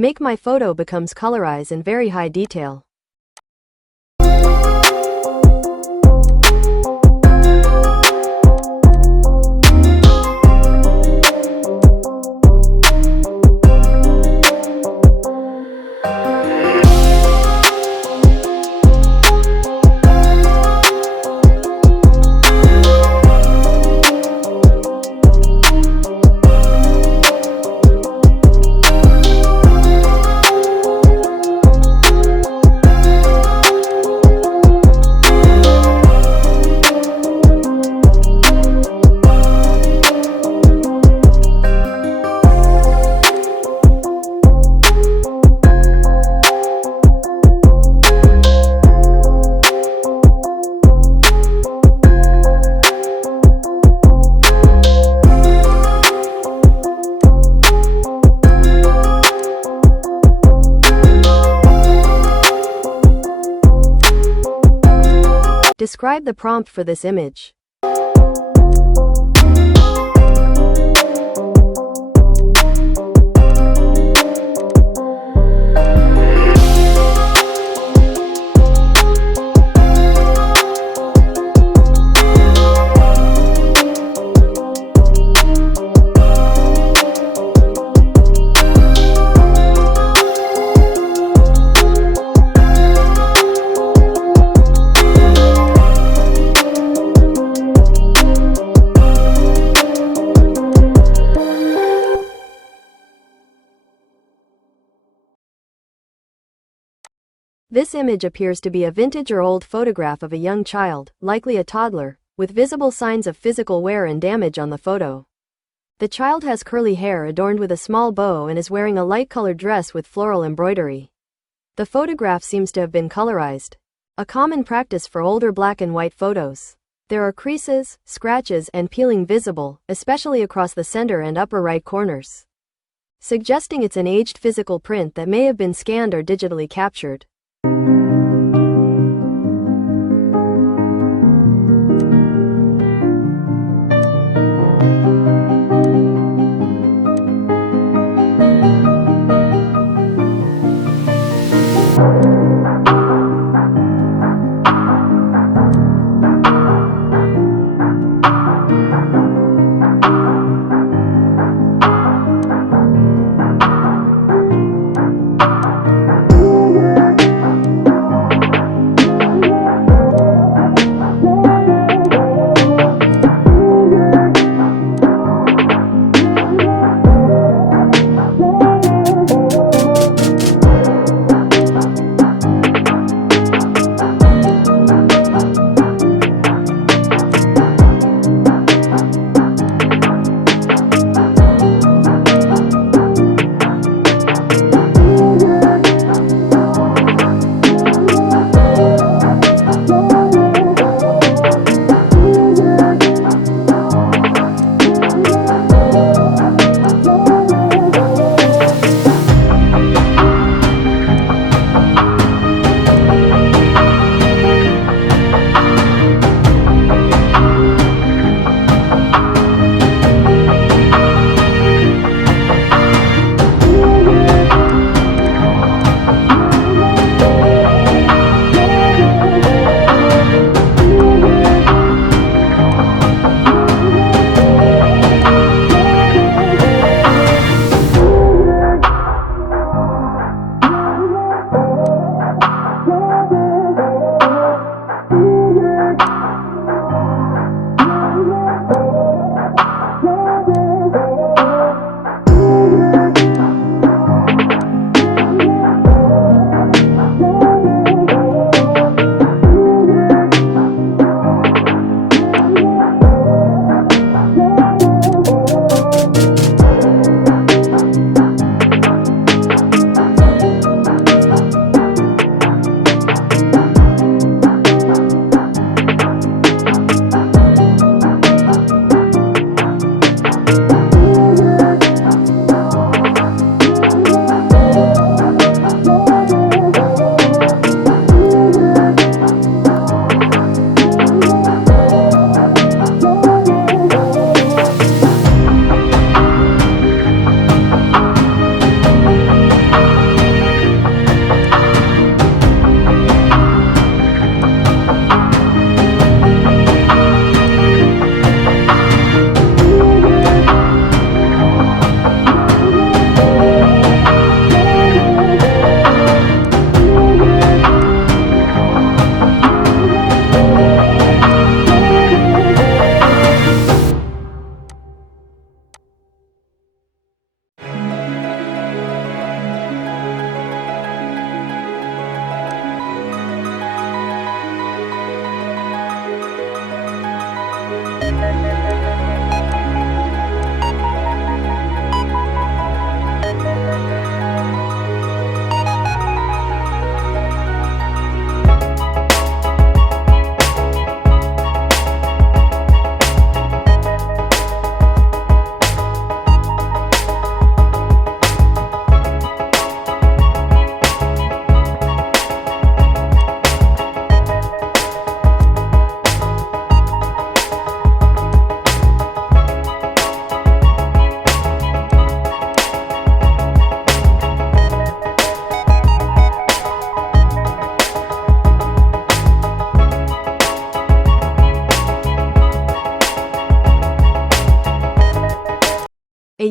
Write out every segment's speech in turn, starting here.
Make my photo becomes colorized in very high detail. Describe the prompt for this image. This image appears to be a vintage or old photograph of a young child, likely a toddler, with visible signs of physical wear and damage on the photo. The child has curly hair adorned with a small bow and is wearing a light-colored dress with floral embroidery. The photograph seems to have been colorized, a common practice for older black and white photos. There are creases, scratches, and peeling visible, especially across the center and upper right corners, suggesting it's an aged physical print that may have been scanned or digitally captured.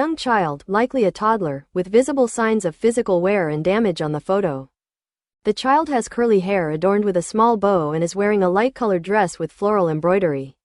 young child, likely a toddler, with visible signs of physical wear and damage on the photo. The child has curly hair adorned with a small bow and is wearing a light-colored dress with floral embroidery.